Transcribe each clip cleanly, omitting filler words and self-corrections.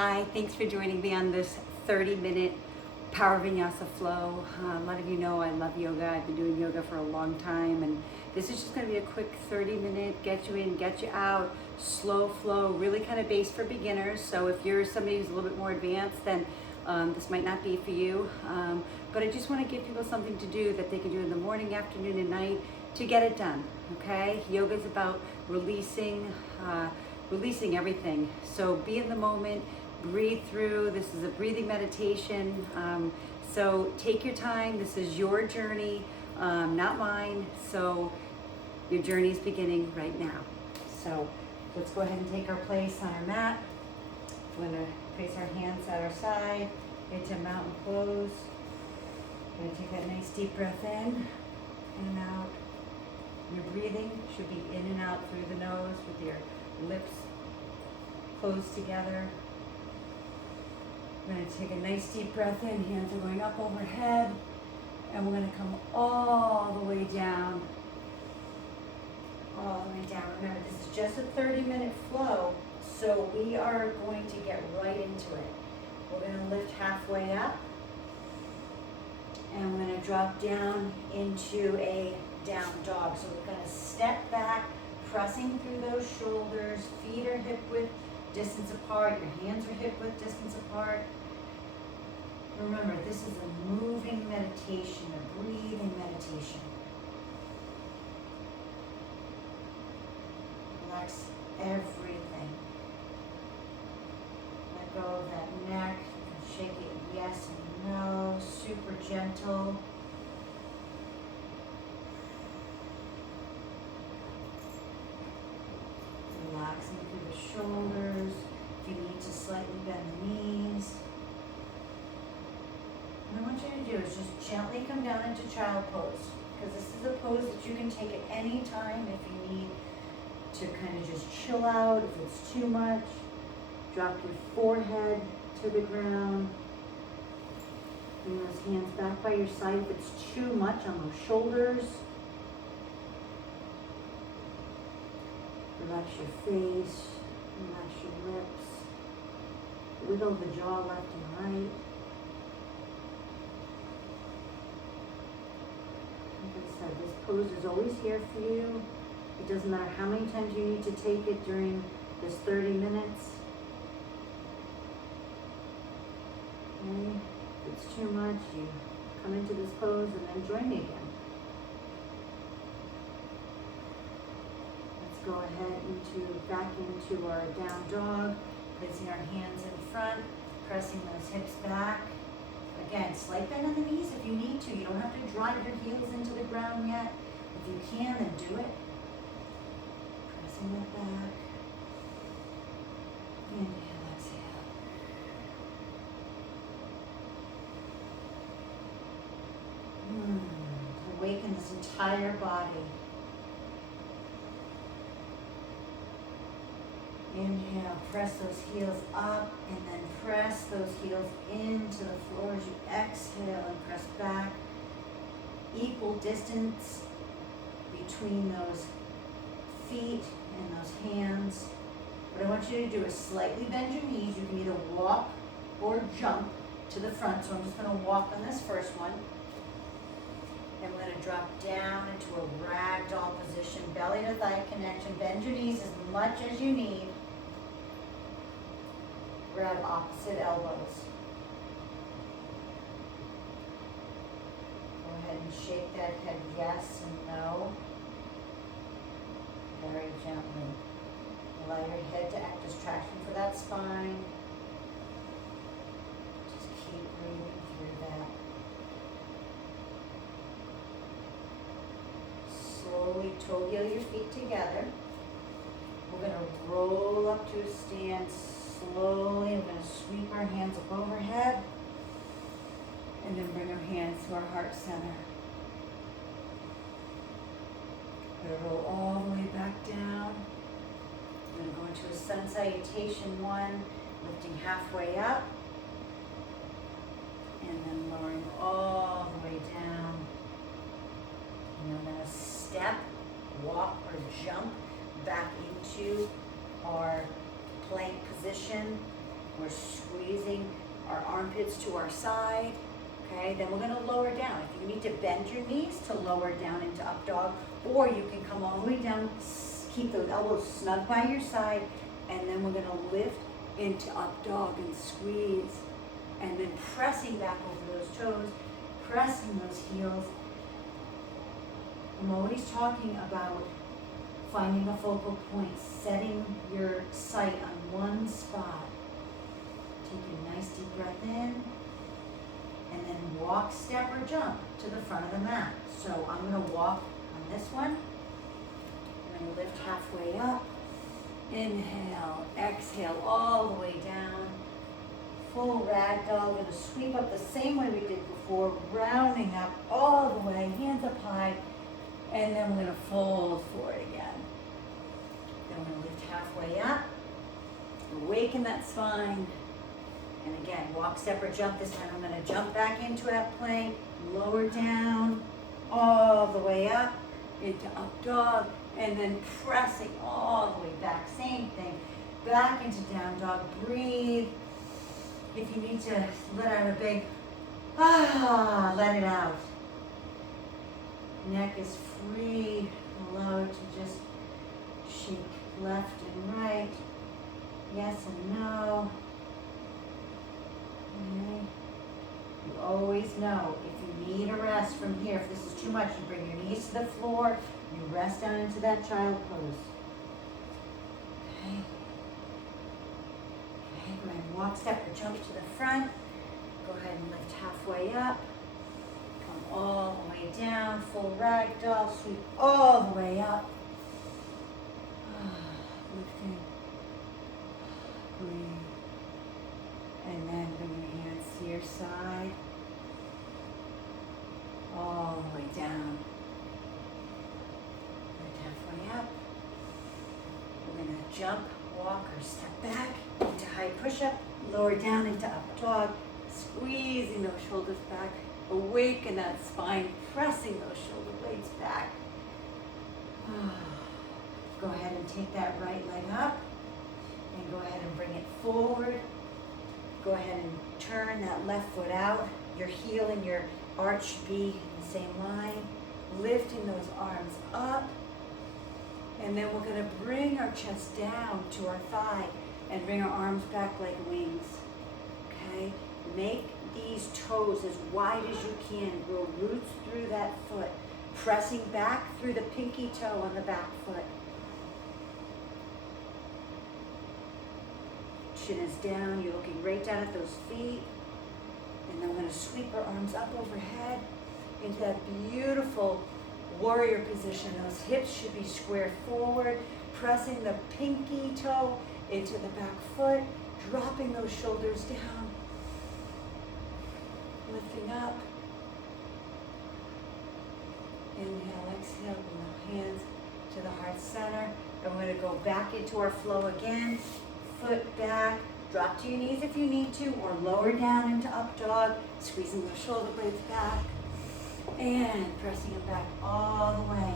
Hi, thanks for joining me on this 30-minute Power Vinyasa flow. A lot of you know I love yoga. I've been doing yoga for a long time, and this is just going to be a quick 30-minute get you in, get you out, slow flow, really kind of based for beginners. So if you're somebody who's a little bit more advanced, then this might not be for you. But I just want to give people something to do that they can do in the morning, afternoon, and night to get it done. Okay, yoga is about releasing everything. So be in the moment, breathe through. This is a breathing meditation. So take your time. This is your journey, not mine. So your journey is beginning right now. So let's go ahead and take our place on our mat. We're going to place our hands at our side into mountain pose. We're going to take that nice deep breath in and out. Your breathing should be in and out through the nose with your lips closed together. We're going to take a nice deep breath in. Hands are going up overhead. And we're going to come all the way down. All the way down. Remember, this is just a 30-minute flow, so we are going to get right into it. We're going to lift halfway up. And we're going to drop down into a down dog. So we're going to step back, pressing through those shoulders. Feet are hip width distance apart. Your hands are hip width distance apart. Remember, this is a moving meditation, a breathing meditation. Relax everything. Let go of that neck. You can shake it yes and no. Super gentle. Relaxing through the shoulders. If you need to slightly bend the knees. What I want you to do is just gently come down into child pose, because this is a pose that you can take at any time if you need to kind of just chill out. If it's too much, drop your forehead to the ground. Bring those hands back by your side if it's too much on those shoulders. Relax your face, relax your lips. Wiggle the jaw left and right. Like I said, this pose is always here for you. It doesn't matter how many times you need to take it during this 30 minutes. Okay. If it's too much, you come into this pose and then join me again. Let's go ahead back into our down dog, placing our hands in front, pressing those hips back. Again, slight bend on the knees if you need to. You don't have to drive your heels into the ground yet. If you can, then do it. Pressing that back. Inhale, exhale. Awaken this entire body. Inhale, press those heels up, and then press those heels into the floor as you exhale and press back. Equal distance between those feet and those hands. What I want you to do is slightly bend your knees. You can either walk or jump to the front. So I'm just going to walk on this first one. And we're going to drop down into a ragdoll position, belly to thigh connection. Bend your knees as much as you need. Grab opposite elbows. Go ahead and shake that head yes and no. Very gently. Allow your head to act as traction for that spine. Just keep breathing through that. Slowly toe heel your feet together. We're going to roll up to a stand slowly. We're going to sweep our hands up overhead and then bring our hands to our heart center. We're going to roll all the way back down. We're going to go into a sun salutation one, lifting halfway up and then lowering all the way down. And we're going to step, walk, or jump back into our plank position. We're squeezing our armpits to our side. Okay, then we're gonna lower down. If you need to bend your knees to lower down into up dog, or you can come all the way down, keep those elbows snug by your side, and then we're gonna lift into up dog and squeeze. And then pressing back over those toes, pressing those heels. I'm always talking about finding a focal point, setting your sight on one spot. Take a nice deep breath in, and then walk, step, or jump to the front of the mat. So I'm gonna walk on this one. I'm gonna lift halfway up. Inhale, exhale, all the way down. Full ragdoll. We're gonna sweep up the same way we did before, rounding up all the way, hands up high, and then we're gonna fold forward again. Then we're gonna lift halfway up, awaken that spine, and again, walk, step, or jump. This time I'm gonna jump back into that plank, lower down, all the way up, into up dog, and then pressing all the way back. Same thing, back into down dog. Breathe. If you need to let out a big, let it out. Neck is free. Allow it to just shake left and right. Yes and no. Okay. You always know if you need a rest from here, if this is too much, you bring your knees to the floor, you rest down into that child pose. Okay. Okay, go ahead and walk, step, or jump to the front. Go ahead and lift halfway up. Come all the way down, full ragdoll, sweep all the way up. Lifting. Breathe. And then bring your hands to your side. All the way down. Lift halfway up. We're going to jump, walk, or step back into high push-up. Lower down into up dog. Squeezing those shoulders back. Awaken that spine. Pressing those shoulder blades back. Go ahead and take that right leg up. And go ahead and bring it forward. Go ahead and turn that left foot out. Your heel and your arch should be in the same line. Lifting those arms up. And then we're going to bring our chest down to our thigh and bring our arms back like wings. Okay? Make these toes as wide as you can. Grow roots through that foot. Pressing back through the pinky toe on the back foot. Chin is down. You're looking right down at those feet. And then we're going to sweep our arms up overhead into that beautiful warrior position. Those hips should be squared forward, pressing the pinky toe into the back foot, dropping those shoulders down, lifting up. Inhale, exhale, bring our hands to the heart center. And we're going to go back into our flow again. Foot back, drop to your knees if you need to, or lower down into up dog, squeezing those shoulder blades back, and pressing it back all the way.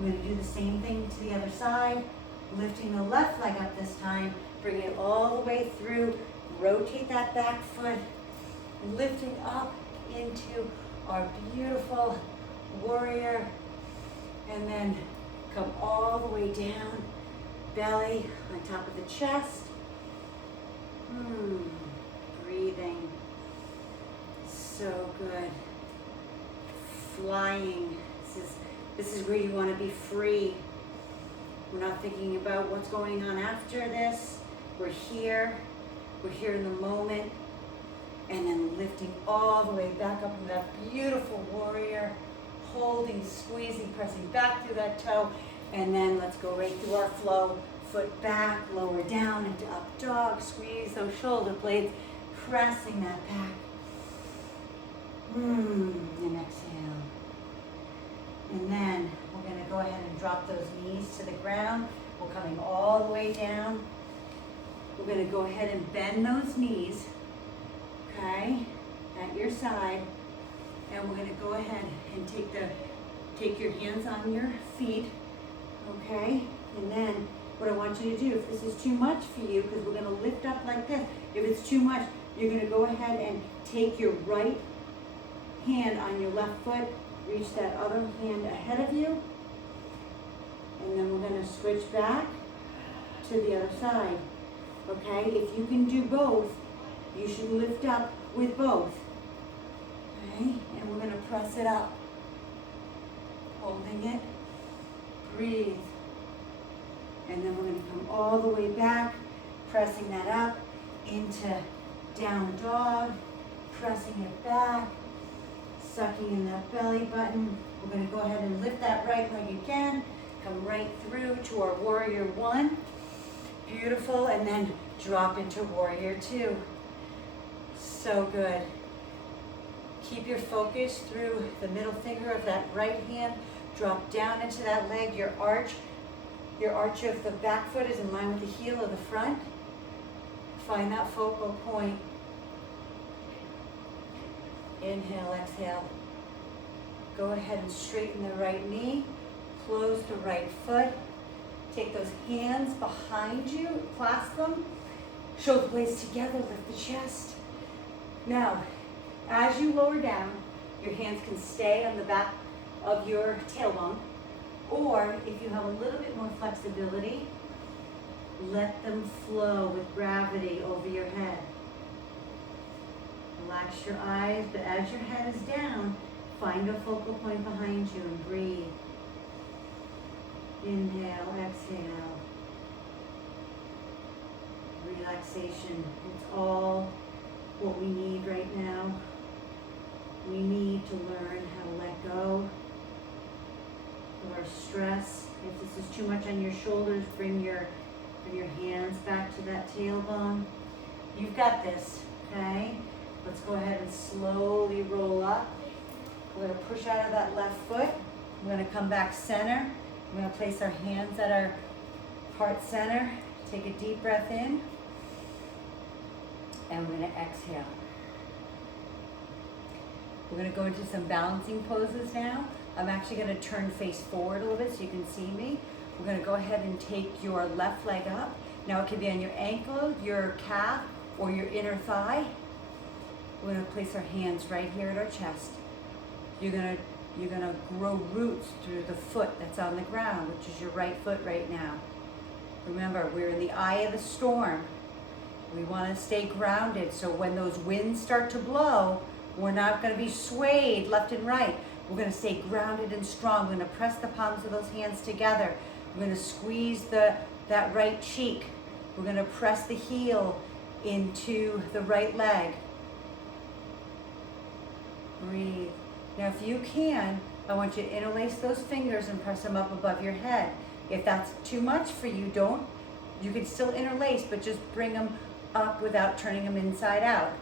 We're going to do the same thing to the other side, lifting the left leg up this time, bring it all the way through, rotate that back foot, lifting up into our beautiful warrior, and then come all the way down, belly on top of the chest. Breathing. So good. Flying. This is where you want to be free. We're not thinking about what's going on after this. We're here. We're here in the moment. And then lifting all the way back up in that beautiful warrior. Holding, squeezing, pressing back through that toe. And then let's go right through our flow. Foot back, lower down into up dog. Squeeze those shoulder blades, pressing that back. And exhale. And then we're going to go ahead and drop those knees to the ground. We're coming all the way down. We're going to go ahead and bend those knees, okay, at your side. And we're going to go ahead and take your hands on your feet, okay? And then what I want you to do, if this is too much for you, because we're gonna lift up like this, if it's too much, you're gonna go ahead and take your right hand on your left foot, reach that other hand ahead of you, and then we're gonna switch back to the other side, okay? If you can do both, you should lift up with both, okay? And we're gonna press it up, holding it, breathe. And then we're gonna come all the way back, pressing that up into down dog, pressing it back, sucking in that belly button. We're gonna go ahead and lift that right leg again, come right through to our warrior one. Beautiful, and then drop into warrior two. So good. Keep your focus through the middle finger of that right hand. Drop down into that leg. Your arch of the back foot is in line with the heel of the front. Find that focal point. Inhale, exhale. Go ahead and straighten the right knee. Close the right foot. Take those hands behind you, clasp them. Shoulder blades together, lift the chest. Now, as you lower down, your hands can stay on the back of your tailbone, or if you have a little bit more flexibility, let them flow with gravity over your head. Relax your eyes, but as your head is down, find a focal point behind you and breathe. Inhale, exhale. Relaxation. It's all what we need right now. We need to learn how to let go of our stress. If this is too much on your shoulders, bring your hands back to that tailbone. You've got this, okay? Let's go ahead and slowly roll up. We're gonna push out of that left foot. We're gonna come back center. We're gonna place our hands at our heart center. Take a deep breath in. And we're gonna exhale. We're gonna go into some balancing poses now. I'm actually gonna turn face forward a little bit so you can see me. We're gonna go ahead and take your left leg up. Now it could be on your ankle, your calf, or your inner thigh. We're gonna place our hands right here at our chest. You're gonna grow roots through the foot that's on the ground, which is your right foot right now. Remember, we're in the eye of the storm. We wanna stay grounded, so when those winds start to blow, we're not gonna be swayed left and right. We're gonna stay grounded and strong. We're gonna press the palms of those hands together. We're gonna squeeze that right cheek. We're gonna press the heel into the right leg. Breathe. Now if you can, I want you to interlace those fingers and press them up above your head. If that's too much for you, you can still interlace, but just bring them up without turning them inside out.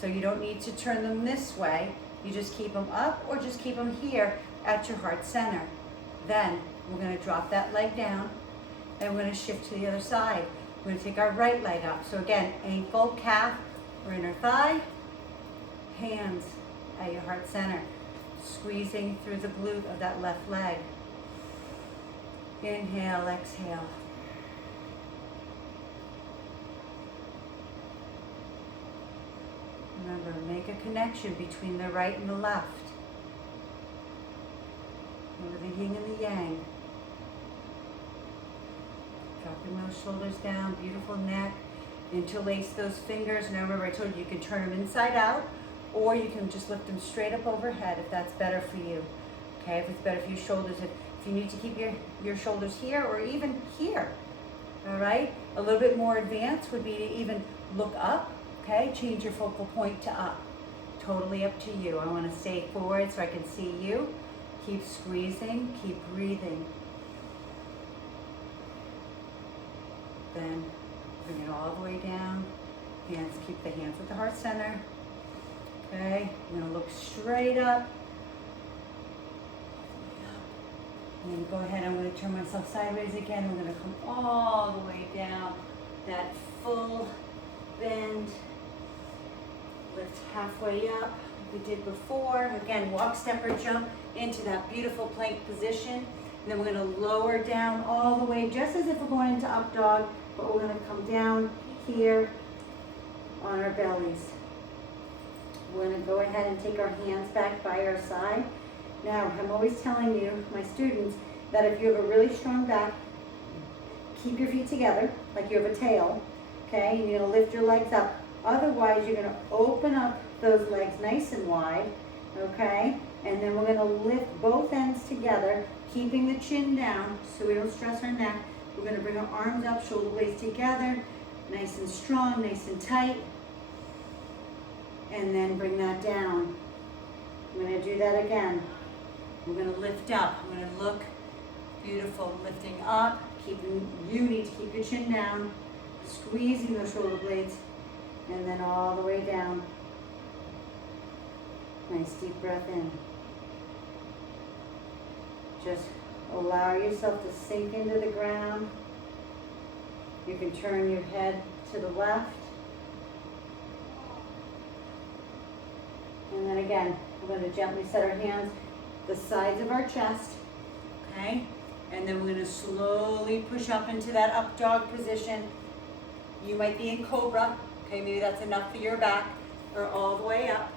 So you don't need to turn them this way. You just keep them up or just keep them here at your heart center. Then we're gonna drop that leg down and we're gonna shift to the other side. We're gonna take our right leg up. So again, ankle, calf, or inner thigh, hands at your heart center, squeezing through the glute of that left leg. Inhale, exhale. Remember, make a connection between the right and the left. Remember the yin and the yang. Dropping those shoulders down, beautiful neck. Interlace those fingers. Now remember, I told you can turn them inside out, or you can just lift them straight up overhead if that's better for you. Okay, if it's better for your shoulders, if you need to keep your shoulders here or even here. All right, a little bit more advanced would be to even look up. Okay, change your focal point to up. Totally up to you. I want to stay forward so I can see you. Keep squeezing, keep breathing. Then bring it all the way down. Hands, keep the hands at the heart center. Okay, I'm going to look straight up. And then go ahead, I'm going to turn myself sideways again. We're going to come all the way down. That full bend. Lift halfway up, like we did before. Again, walk, step, or jump into that beautiful plank position. And then we're gonna lower down all the way, just as if we're going into up dog, but we're gonna come down here on our bellies. We're gonna go ahead and take our hands back by our side. Now, I'm always telling you, my students, that if you have a really strong back, keep your feet together, like you have a tail, okay? And you're gonna lift your legs up. Otherwise, you're gonna open up those legs nice and wide, okay? And then we're gonna lift both ends together, keeping the chin down so we don't stress our neck. We're gonna bring our arms up, shoulder blades together, nice and strong, nice and tight. And then bring that down. I'm gonna do that again. We're gonna lift up. I'm gonna look beautiful, lifting up. You need to keep your chin down, squeezing those shoulder blades, and then all the way down. Nice deep breath in. Just allow yourself to sink into the ground. You can turn your head to the left. And then again, we're going to gently set our hands the sides of our chest, okay? And then we're going to slowly push up into that up dog position. You might be in cobra, okay? Maybe that's enough for your back, or all the way up,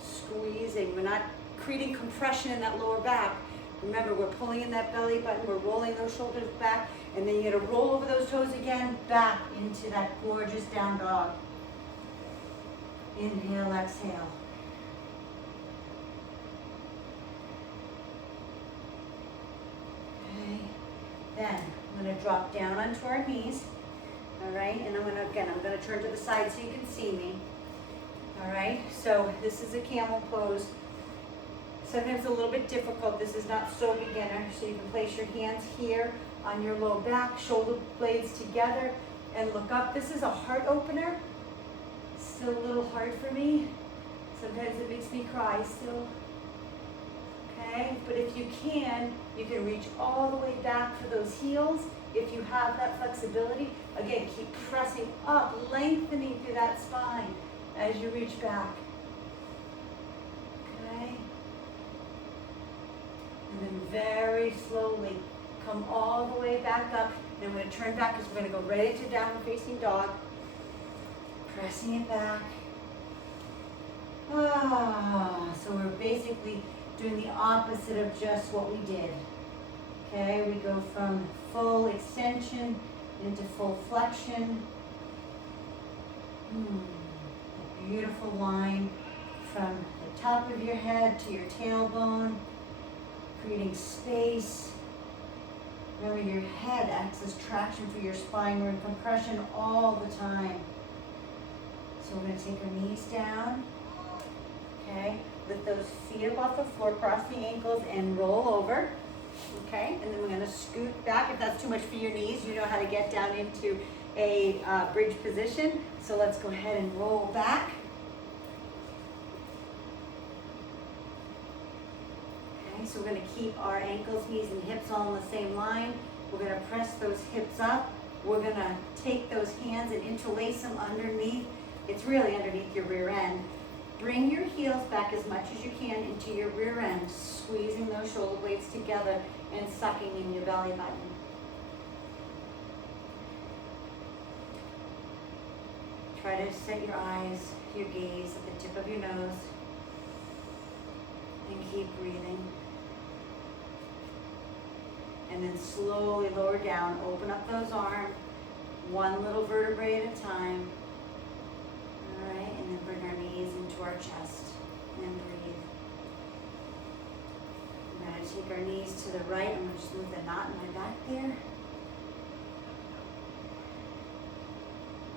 squeezing. We're not creating compression in that lower back. Remember, we're pulling in that belly button, we're rolling those shoulders back, and then you're going to roll over those toes again, back into that gorgeous down dog. Inhale, exhale. Then I'm going to drop down onto our knees, all right? And I'm going to turn to the side so you can see me, all right? So this is a camel pose. Sometimes a little bit difficult. This is not so beginner. So you can place your hands here on your low back, shoulder blades together, and look up. This is a heart opener. Still a little hard for me. Sometimes it makes me cry still. Okay, but if you can reach all the way back for those heels. If you have that flexibility, again, keep pressing up, lengthening through that spine as you reach back. Okay, and then very slowly come all the way back up. And I'm going to turn back because we're going to go right into downward facing dog. Pressing it back. So we're basically doing the opposite of just what we did. Okay, we go from full extension into full flexion. A beautiful line from the top of your head to your tailbone, creating space. Remember, your head acts as traction for your spine. We're in compression all the time. So we're going to take our knees down. Okay, lift those feet up off the floor, cross the ankles, and roll over. Okay, and then we're going to scoot back. If that's too much for your knees, you know how to get down into a bridge position. So let's go ahead and roll back. Okay, so we're going to keep our ankles, knees, and hips all in the same line. We're going to press those hips up. We're going to take those hands and interlace them underneath. It's really underneath your rear end. Bring your heels back as much as you can into your rear end, squeezing those shoulder blades together and sucking in your belly button. Try to set your eyes, your gaze at the tip of your nose, and keep breathing. And then slowly lower down, open up those arms, one little vertebrae at a time. All right, and then bring our knees into our chest and breathe. I'm going to take our knees to the right. I'm going to just move the knot in my back there. And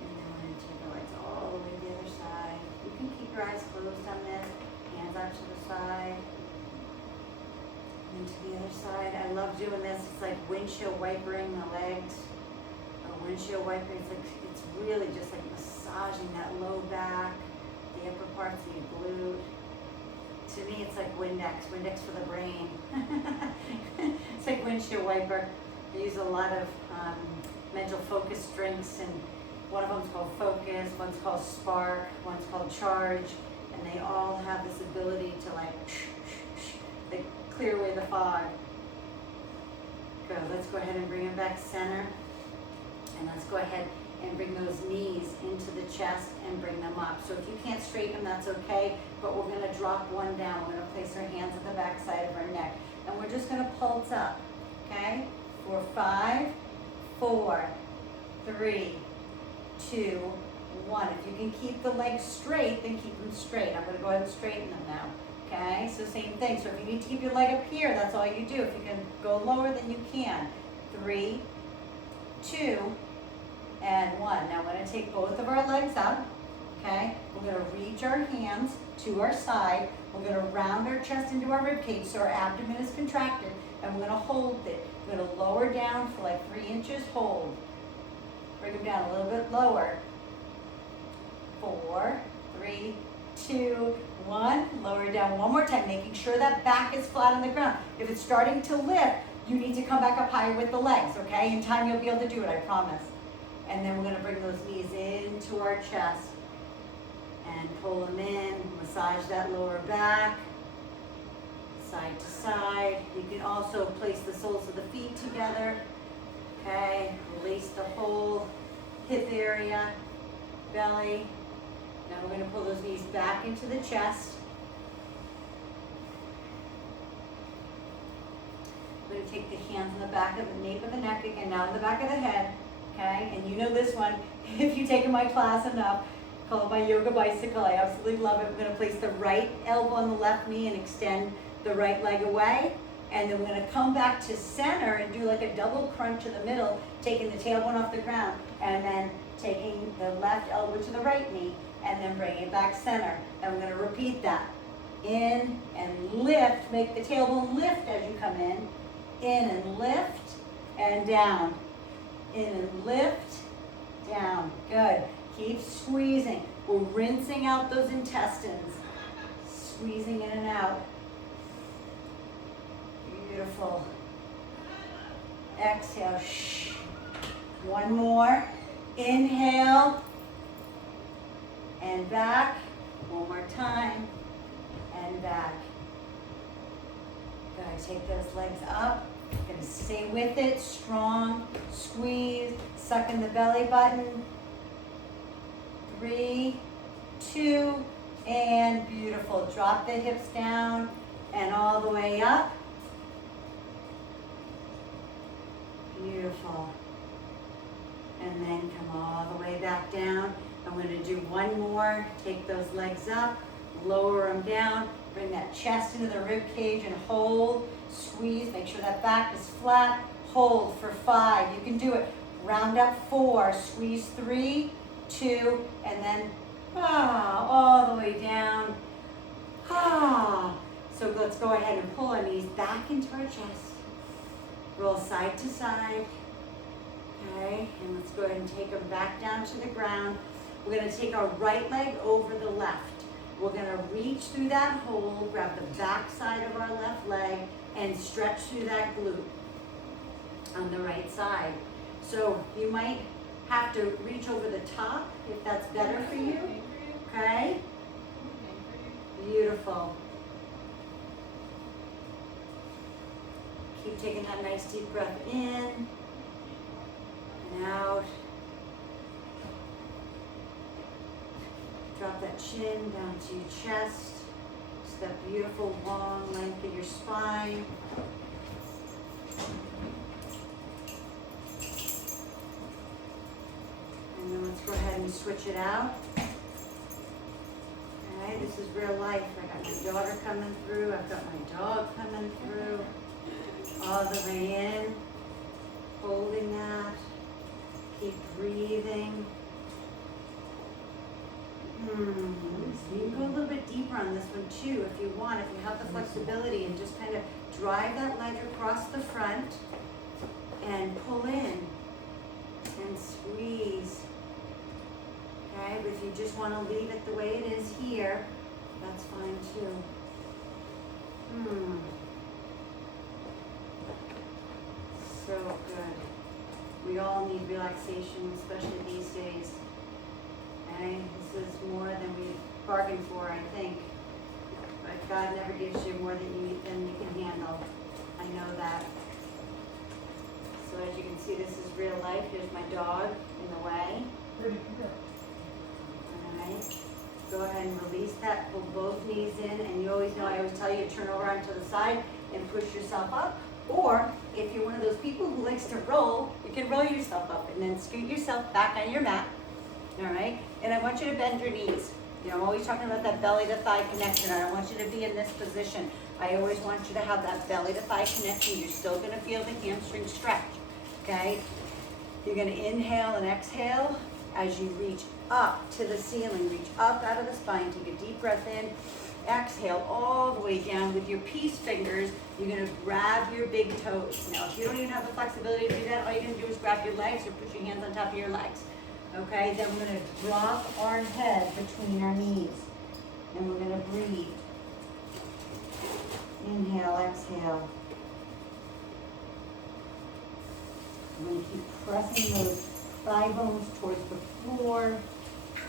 then we're going to take our legs all the way to the other side. You can keep your eyes closed on this, hands out to the side. And to the other side. I love doing this. It's like windshield wipering the legs. Or windshield wipering. It's really just like massaging that low back, the upper parts of your glute. To me, it's like Windex for the brain. It's like windshield wiper. I use a lot of mental focus drinks, and one of them's called Focus, one's called Spark, one's called Charge, and they all have this ability to like clear away the fog. Good. Let's go ahead and bring them back center. And let's go ahead and bring those knees into the chest and bring them up. So if you can't straighten them, that's okay, but we're gonna drop one down. We're gonna place our hands at the back side of our neck. And we're just gonna pulse up, okay? For 5, 4, 3, 2, 1. If you can keep the legs straight, then keep them straight. I'm gonna go ahead and straighten them now, okay? So same thing. So if you need to keep your leg up here, that's all you do. If you can go lower, then you can. 3, 2, and 1. Now we're going to take both of our legs up, okay? We're going to reach our hands to our side. We're going to round our chest into our rib cage so our abdomen is contracted, and we're going to hold it. We're going to lower down for like 3 inches, hold. Bring them down a little bit lower. 4, 3, 2, 1. Lower down one more time, making sure that back is flat on the ground. If it's starting to lift, you need to come back up higher with the legs, okay? In time you'll be able to do it, I promise. And then we're going to bring those knees into our chest and pull them in, massage that lower back, side to side. You can also place the soles of the feet together, okay? Release the whole hip area, belly. Now we're going to pull those knees back into the chest. We're going to take the hands on the back of the nape of the neck again, now on the back of the head. Okay, and you know this one, if you've taken my class enough, call it my yoga bicycle. I absolutely love it. We're going to place the right elbow on the left knee and extend the right leg away. And then we're going to come back to center and do like a double crunch in the middle, taking the tailbone off the ground, and then taking the left elbow to the right knee, and then bringing it back center. And we're going to repeat that. In and lift, make the tailbone lift as you come in and lift, and down. In and lift, down. Good. Keep squeezing. We're rinsing out those intestines. Squeezing in and out. Beautiful. Exhale. Shh. One more. Inhale. And back. One more time. And back. Good. Take those legs up. Gonna stay with it, strong, squeeze, suck in the belly button. 3, 2, and beautiful. Drop the hips down and all the way up. Beautiful. And then come all the way back down. I'm gonna do one more. Take those legs up, lower them down, bring that chest into the rib cage and hold. Squeeze, make sure that back is flat. Hold for 5. You can do it. Round up 4. Squeeze 3, 2, and then all the way down. So let's go ahead and pull our knees back into our chest. Roll side to side. Okay, and let's go ahead and take them back down to the ground. We're going to take our right leg over the left. We're going to reach through that hole, grab the back side of our left leg, and stretch through that glute on the right side. So you might have to reach over the top if that's better for you. Okay? Beautiful. Keep taking that nice deep breath in and out. Drop that chin down to your chest. Just that beautiful long length of your spine. And then let's go ahead and switch it out. Okay, this is real life. I got my daughter coming through. I've got my dog coming through. All the way in. Holding that. Keep breathing. You can go a little bit deeper on this one too if you want, if you have the flexibility, and just kind of drive that leg across the front and pull in and squeeze. Okay, but if you just want to leave it the way it is here, that's fine too. So good. We all need relaxation, especially these days. Okay, this is more than we bargained for, I think. But God never gives you more than you can handle. I know that. So as you can see, this is real life. Here's my dog in the way. Alright. Go ahead and release that. Pull both knees in. And you always know, I always tell you to turn over onto the side and push yourself up. Or if you're one of those people who likes to roll, you can roll yourself up and then scoot yourself back on your mat. Alright? And I want you to bend your knees. You know, I'm always talking about that belly to thigh connection. I don't want you to be in this position. I always want you to have that belly to thigh connection. You're still going to feel the hamstring stretch. Okay? You're going to inhale and exhale as you reach up to the ceiling. Reach up out of the spine. Take a deep breath in. Exhale all the way down. With your peace fingers, you're going to grab your big toes. Now, if you don't even have the flexibility to do that, all you're going to do is grab your legs or put your hands on top of your legs. Okay, then we're going to drop our head between our knees. And we're going to breathe. Inhale, exhale. We're going to keep pressing those thigh bones towards the floor.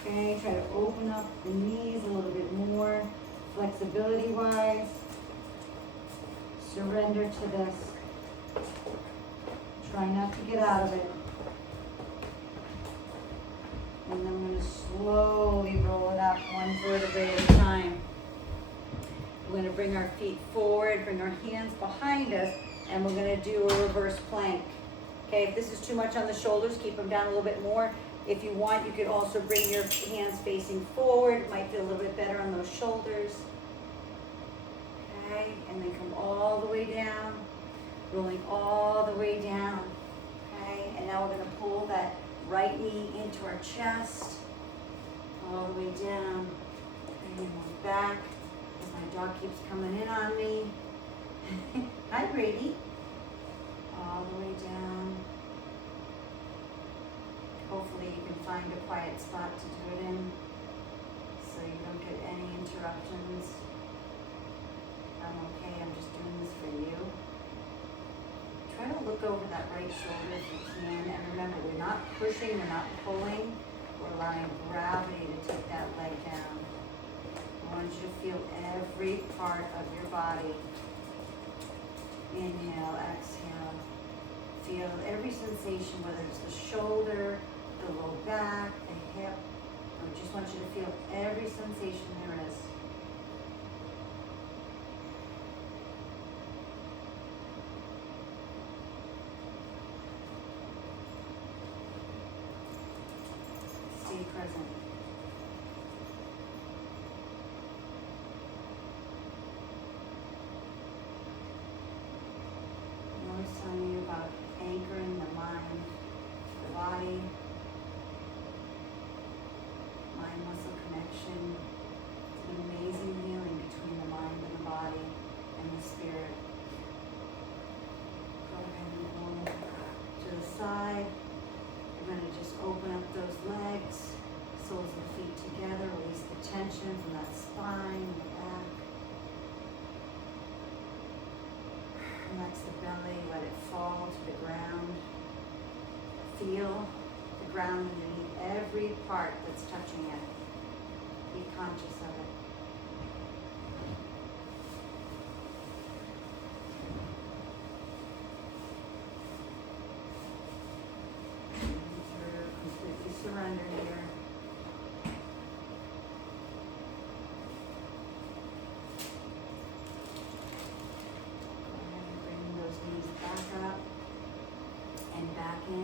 Okay, try to open up the knees a little bit more, flexibility-wise. Surrender to this. Try not to get out of it. And then we're going to slowly roll it up one vertebrae at a time. We're going to bring our feet forward, bring our hands behind us, and we're going to do a reverse plank. Okay, if this is too much on the shoulders, keep them down a little bit more. If you want, you could also bring your hands facing forward. It might feel a little bit better on those shoulders. Okay, and then come all the way down, rolling all the way down. Okay, and now we're going to pull that right knee into our chest, all the way down, and then we're back as my dog keeps coming in on me. Hi, Brady. All the way down. Hopefully you can find a quiet spot to do it in so you don't get any interruptions. I'm okay, I'm just doing this for you. Try to look over that right shoulder if you can, and remember, we're not pushing, we're not pulling, we're allowing gravity to take that leg down. I want you to feel every part of your body. Inhale, exhale. Feel every sensation, whether it's the shoulder, the low back, the hip. I just want you to feel every sensation there is. Stay present. I'm always telling you about anchoring the mind, the body, mind-muscle connection. It's an amazing healing between the mind and the body and the spirit. Go ahead and roll to the side. We're going to just open up those legs, soles of the feet together, release the tension from that spine and the back. Relax the belly, let it fall to the ground. Feel the ground underneath every part that's touching it. Be conscious of it. Completely surrender here. Go ahead and bring those knees back up and back in. And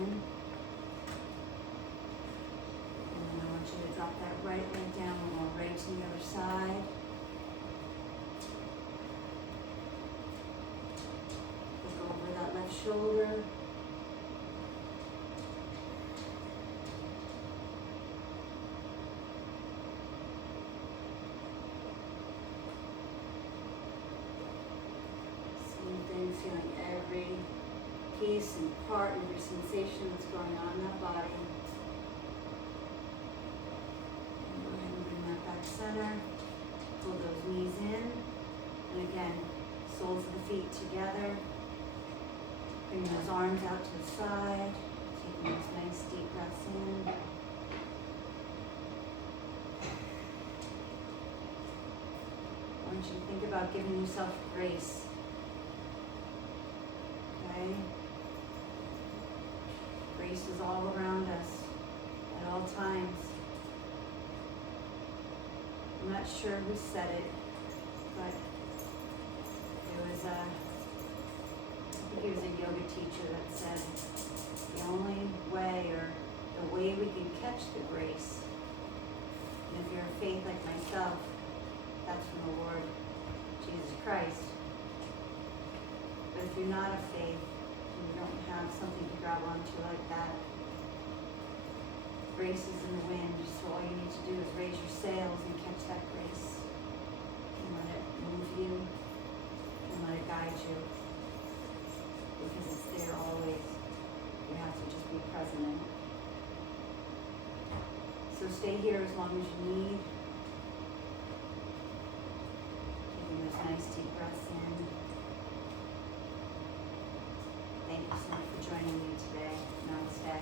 then I want you to drop that right leg down. We're going right to the other side. Look over that left shoulder. Feeling every piece and part, every sensation that's going on in that body. And go ahead and bring that back center. Pull those knees in. And again, soles of the feet together. Bring those arms out to the side. Taking those nice deep breaths in. I want you to think about giving yourself grace. Okay? Grace is all around us at all times. I'm not sure who said it, but I think it was a yoga teacher that said the only way, or the way we can catch the grace, and if you're a faith like myself, that's from the Lord Jesus Christ. But if you're not a faith, and you don't have something to grab onto like that, grace is in the wind, so all you need to do is raise your sails and catch that grace. And let it move you, and let it guide you. Because it's there always. You have to just be present in it. So stay here as long as you need. Taking those nice deep breaths in. Thank you so much for joining me today. Namaste.